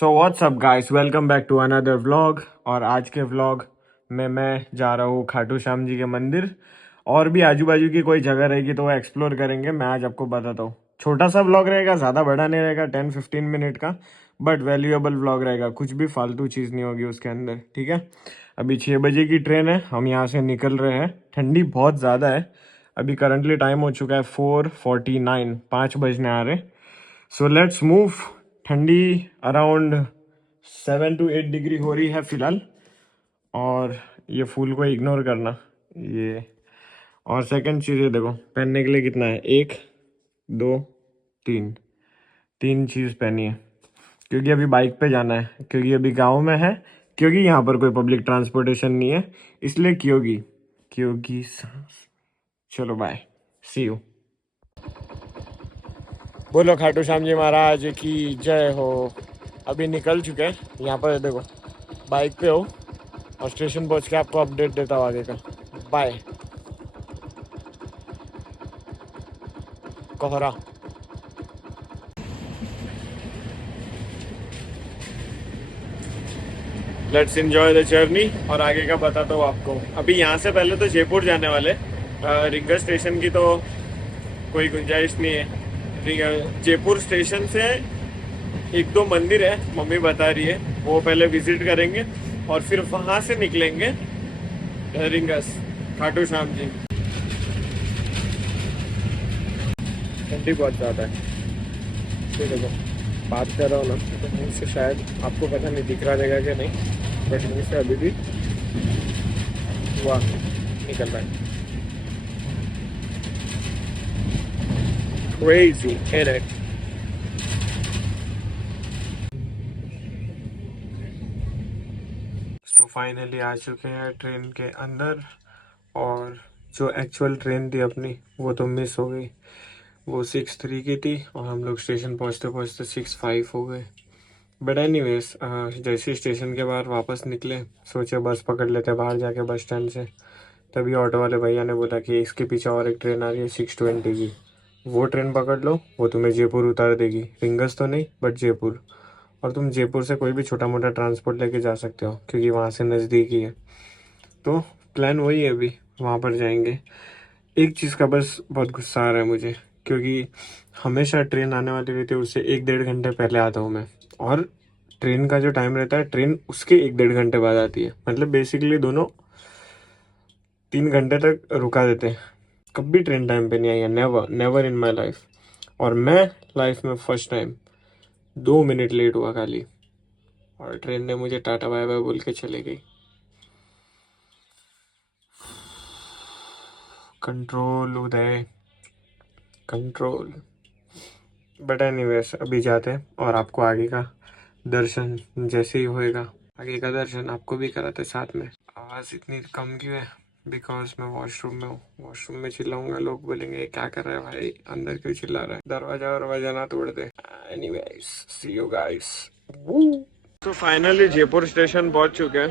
So what's up guys, welcome back to another vlog. और आज के व्लॉग में मैं जा रहा हूँ खाटू श्याम जी के मंदिर। और भी आजू बाजू की कोई जगह रहेगी तो वो एक्सप्लोर करेंगे। मैं आज आपको बताता हूँ, छोटा सा व्लॉग रहेगा, ज़्यादा बड़ा नहीं रहेगा, 10-15 मिनट का, बट वैल्यूएबल व्लॉग रहेगा। कुछ भी फालतू चीज़ नहीं होगी उसके अंदर, ठीक है। अभी 6 बजे की ट्रेन है, हम यहाँ से निकल रहे हैं। ठंडी बहुत ज़्यादा है। अभी करंटली टाइम हो चुका है 4:49, 5 बजने आ रहे। So let's move. ठंडी अराउंड 7 to 8 डिग्री हो रही है फिलहाल। और ये फूल को इग्नोर करना ये। और सेकंड चीज़ ये देखो, पहनने के लिए कितना है, 1 2 3, 3 चीज़ पहनी है। क्योंकि अभी बाइक पे जाना है, क्योंकि अभी गांव में है, क्योंकि यहाँ पर कोई पब्लिक ट्रांसपोर्टेशन नहीं है, इसलिए क्योंकि क्योंकि चलो बाय, सी यू। बोलो खाटू श्याम जी महाराज की जय हो। अभी निकल चुके हैं, यहाँ पर देखो बाइक पे हो, और स्टेशन पहुँच के आपको अपडेट देता हूँ आगे का। बाय। कोहरा। लेट्स एंजॉय द जर्नी और आगे का बताता हूँ आपको। अभी यहाँ से पहले तो जयपुर जाने वाले, रिंगर स्टेशन की तो कोई गुंजाइश नहीं है। जयपुर स्टेशन से 1-2 मंदिर है, मम्मी बता रही है, वो पहले विजिट करेंगे और फिर वहाँ से निकलेंगे रिंगस खाटू श्याम जी। ठंडी बहुत ज़्यादा है। ठीक है, बात कर रहा हूँ ना तो मुँह से शायद आपको पता नहीं दिख रहा रहेगा कि नहीं, बट मुँह से अभी भी वाह निकल रहा है। Crazy, ain't it? तो फाइनली आ चुके हैं ट्रेन के अंदर। और जो एक्चुअल ट्रेन थी अपनी वो तो मिस हो गई। वो 6:03 की थी और हम लोग स्टेशन पहुंचते पहुंचते 6:05 हो गए। बट एनीवेज, जैसे स्टेशन के बाहर वापस निकले, सोचे बस पकड़ लेते बाहर जाके बस स्टैंड से। तभी ऑटो वाले भैया ने बोला कि इसके पीछे और एक ट्रेन आ रही है 6:20 की, वो ट्रेन पकड़ लो, वो तुम्हें जयपुर उतार देगी। रिंगस तो नहीं बट जयपुर। और तुम जयपुर से कोई भी छोटा मोटा ट्रांसपोर्ट लेके जा सकते हो, क्योंकि वहाँ से नज़दीक ही है। तो प्लान वही है, अभी वहाँ पर जाएंगे। एक चीज़ का बस बहुत गुस्सा आ रहा है मुझे, क्योंकि हमेशा ट्रेन आने वाली रहती है, उससे 1-1.5 घंटे पहले आता हूँ मैं। और ट्रेन का जो टाइम रहता है, ट्रेन उसके 1-1.5 घंटे बाद आती है। मतलब बेसिकली दोनों 3 घंटे तक रुका देते हैं। कभी ट्रेन टाइम पे नहीं आई है, never never in my life. और मैं लाइफ में फर्स्ट टाइम 2 मिनट लेट हुआ खाली, और ट्रेन ने मुझे टाटा बाय बाय बोल के चले गई। Control Uday, control. But anyways अभी जाते हैं और आपको आगे का दर्शन जैसे ही होएगा, आगे का दर्शन आपको भी कराते साथ में। आवाज़ इतनी कम क्यों है? बिकॉज मैं वॉशरूम में हूँ। वॉशरूम में चिल्लाऊंगा, लोग बोलेंगे क्या कर रहा है भाई, अंदर क्यों चिल्ला रहा है। दरवाजा ना तोड़ दे। Anyways see you guys. तो फाइनली जयपुर स्टेशन पहुंच चुके हैं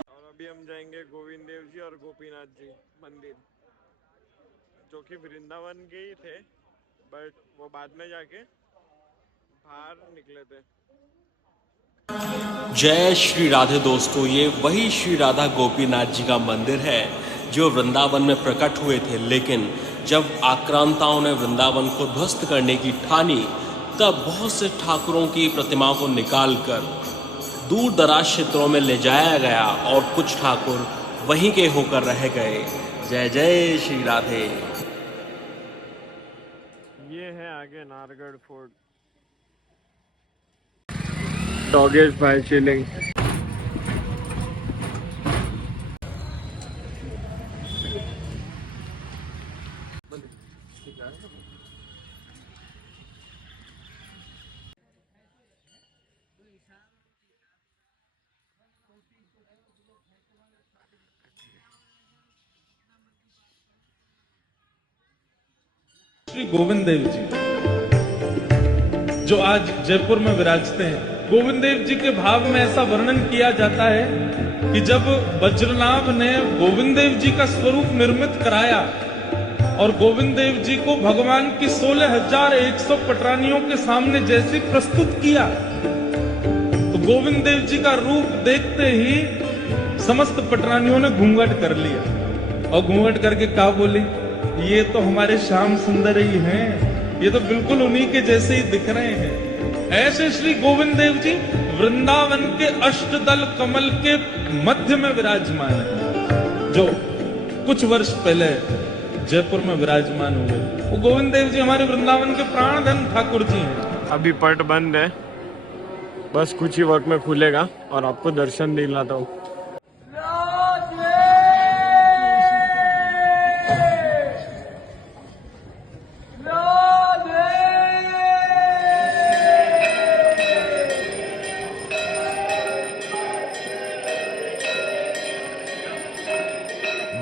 और अभी हम जाएंगे गोविंद देव जी और गोपीनाथ जी मंदिर, जो कि वृंदावन के ही थे, बट वो बाद में जाके बाहर निकले थे। जय श्री राधे दोस्तों, ये वही श्री राधा गोपीनाथ जी का मंदिर है जो वृंदावन में प्रकट हुए थे। लेकिन जब आक्रांताओं ने वृंदावन को ध्वस्त करने की ठानी, तब बहुत से ठाकुरों की प्रतिमाओं को निकालकर दूर दराज क्षेत्रों में ले जाया गया और कुछ ठाकुर वहीं के होकर रह गए। जय जय श्री राधे। ये है आगे नारगढ़ फोर्ट। डॉगेज भाई चिलिंग। श्री गोविंद देव जी जो आज जयपुर में विराजते हैं, गोविंद देव जी के भाव में ऐसा वर्णन किया जाता है कि जब वज्रनाभ ने गोविंद देव जी का स्वरूप निर्मित कराया और गोविंद देव जी को भगवान की 16,100 पटरानियों के सामने जैसे प्रस्तुत किया, तो गोविंद देव जी का रूप देखते ही समस्त पटरानियों ने घूंघट कर लिया और घूंघट करके क्या बोली, ये तो हमारे श्याम सुंदर ही हैं, ये तो बिल्कुल उन्हीं के जैसे ही दिख रहे हैं। ऐसे श्री गोविंद देव जी वृंदावन के अष्टदल कमल के मध्य में विराजमान है, जो कुछ वर्ष पहले जयपुर में विराजमान हुए। वो गोविंद देव जी हमारे वृंदावन के प्राणधन ठाकुर जी हैं। अभी पट बंद है, बस कुछ ही वक्त में खुलेगा और आपको दर्शन दिलाता हूँ।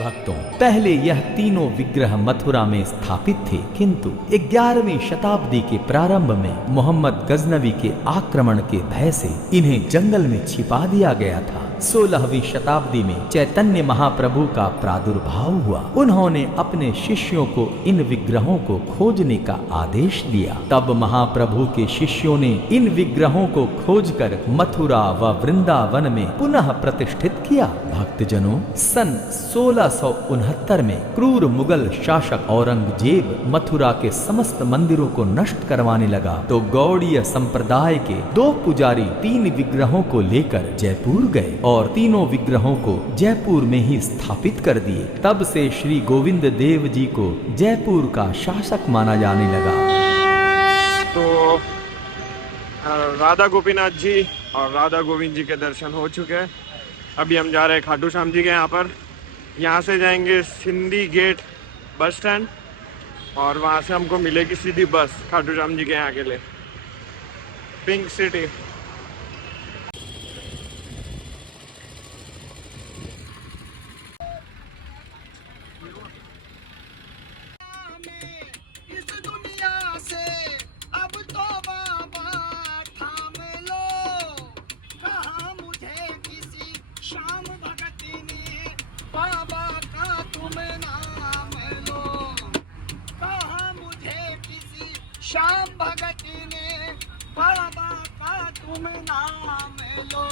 भक्तों, पहले यह तीनों विग्रह मथुरा में स्थापित थे, किंतु 11वीं शताब्दी के प्रारंभ में मोहम्मद गजनवी के आक्रमण के भय से इन्हें जंगल में छिपा दिया गया था। 16वीं शताब्दी में चैतन्य महाप्रभु का प्रादुर्भाव हुआ। उन्होंने अपने शिष्यों को इन विग्रहों को खोजने का आदेश दिया। तब महाप्रभु के शिष्यों ने इन विग्रहों को खोजकर मथुरा व वृंदावन में पुनः प्रतिष्ठित किया। भक्तजनों, सन 1669 में क्रूर मुगल शासक औरंगजेब मथुरा के समस्त मंदिरों को नष्ट करवाने लगा, तो गौड़ीय संप्रदाय के 2 पुजारी 3 विग्रहों को लेकर जयपुर गए और तीनों विग्रहों को जयपुर में ही स्थापित कर दिए। तब से श्री गोविंद देव जी को जयपुर का शासक माना जाने लगा। तो राधा गोपीनाथ जी और राधा गोविंद जी के दर्शन हो चुके हैं। अभी हम जा रहे हैं खाटू श्याम जी के यहाँ पर। यहाँ से जाएंगे सिंधी गेट बस स्टैंड और वहाँ से हमको मिलेगी सीधी बस खाटू श्याम जी के यहाँ के लिए, पिंक सिटी। श्याम भगत ने बाबा का तुम नाम लो,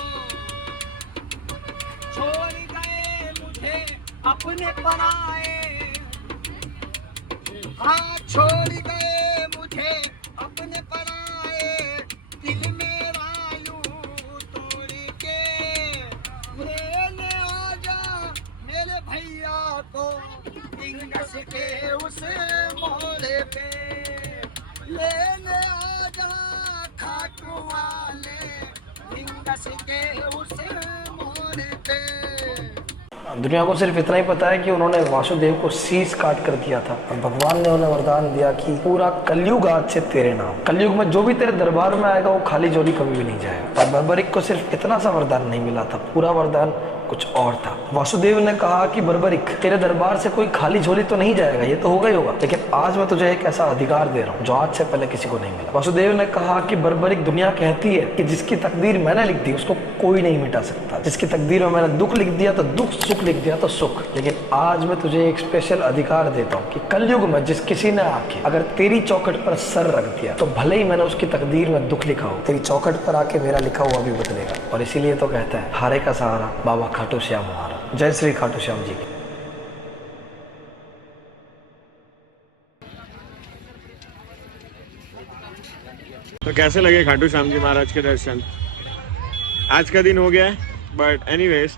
छोड़ गए मुझे अपने पराए, हाँ छोड़ गए मुझे अपने पराए, दिल मेरा यूं तोड़ के लेने आजा मेरे भैया को, इंग्लिश के उस मोड़े पे लेने आजा खाटू वाले, इंग्लिश के उस मोड़ पे। दुनिया को सिर्फ इतना ही पता है कि उन्होंने वासुदेव को शीश काट कर दिया था और भगवान ने उन्हें वरदान दिया कि पूरा कलयुग आज से तेरे नाम। कलयुग में जो भी तेरे दरबार में आएगा वो खाली झोली कभी भी नहीं जाएगा। और बर्बरिक को सिर्फ इतना सा वरदान नहीं मिला था, पूरा वरदान कुछ और था। वासुदेव ने कहा कि बर्बरिक, तेरे दरबार से कोई खाली झोली तो नहीं जाएगा, ये तो होगा ही होगा, लेकिन आज मैं तुझे एक ऐसा अधिकार दे रहा हूँ जो आज से पहले किसी को नहीं मिला। वासुदेव ने कहा कि बर्बरिक, दुनिया कहती है कि जिसकी तकदीर मैंने लिख दी उसको कोई नहीं मिटा सकता। जिसकी तकदीर में मैंने दुख लिख दिया तो दुख, सुख लिख दिया तो सुख। लेकिन आज मैं तुझे एक स्पेशल अधिकार देता हूँ कि कलयुग में जिस किसी ने आके अगर तेरी चौखट पर सर रख दिया तो भले ही मैंने उसकी तकदीर में दुख लिखा हो, तेरी चौखट पर आके मेरा लिखा हुआ भी बदलेगा। और इसीलिए तो कहता है हारे का सहारा बाबा खाटू श्याम हमारा। जय श्री खाटू श्याम जी। तो कैसे लगे खाटू श्याम जी महाराज के दर्शन? आज का दिन हो गया है, बट एनीवेज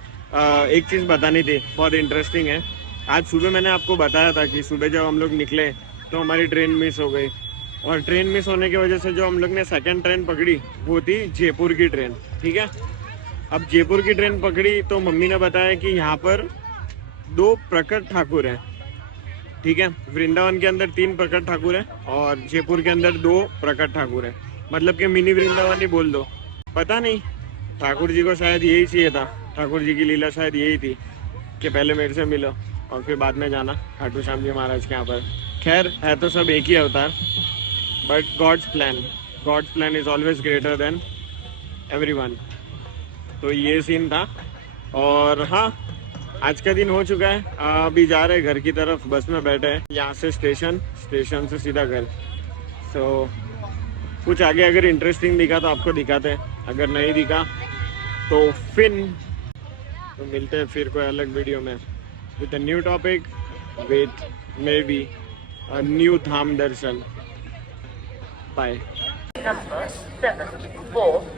एक चीज़ बतानी थी, बहुत इंटरेस्टिंग है। आज सुबह मैंने आपको बताया था कि सुबह जब हम लोग निकले तो हमारी ट्रेन मिस हो गई, और ट्रेन मिस होने की वजह से जो हम लोग ने सेकंड ट्रेन पकड़ी वो थी जयपुर की ट्रेन। ठीक है, अब जयपुर की ट्रेन पकड़ी तो मम्मी ने बताया कि यहाँ पर 2 प्रकट ठाकुर हैं। ठीक है, वृंदावन के अंदर 3 प्रकट ठाकुर हैं और जयपुर के अंदर 2 प्रकट ठाकुर हैं, मतलब कि मिनी वृंदावन ही बोल दो। पता नहीं, ठाकुर जी को शायद यही चाहिए था, ठाकुर जी की लीला शायद यही थी कि पहले मेरे से मिलो और फिर बाद में जाना खाटू श्याम जी महाराज के यहाँ पर। खैर, है तो सब एक ही अवतार, but God's plan is always greater than everyone. तो ये सीन था। और हाँ, आज का दिन हो चुका है, अभी जा रहे हैं घर की तरफ, बस में बैठे हैं, यहाँ से स्टेशन से सीधा घर। सो कुछ आगे अगर इंटरेस्टिंग दिखा तो आपको दिखाते हैं, अगर नहीं दिखा तो मिलते हैं फिर कोई अलग वीडियो में with a new topic, with maybe a new धाम दर्शन। बाय। Number 7, 4